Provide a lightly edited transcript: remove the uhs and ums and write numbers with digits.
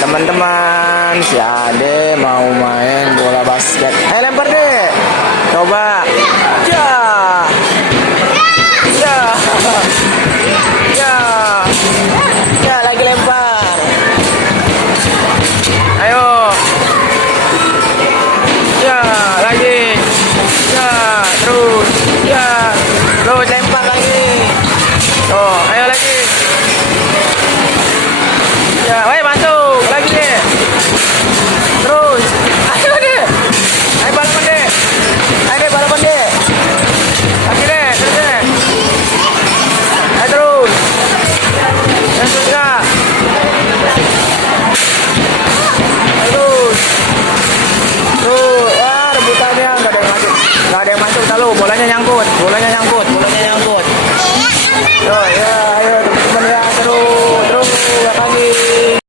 Teman-teman, si Ade mau main bola basket. Lempar deh. Coba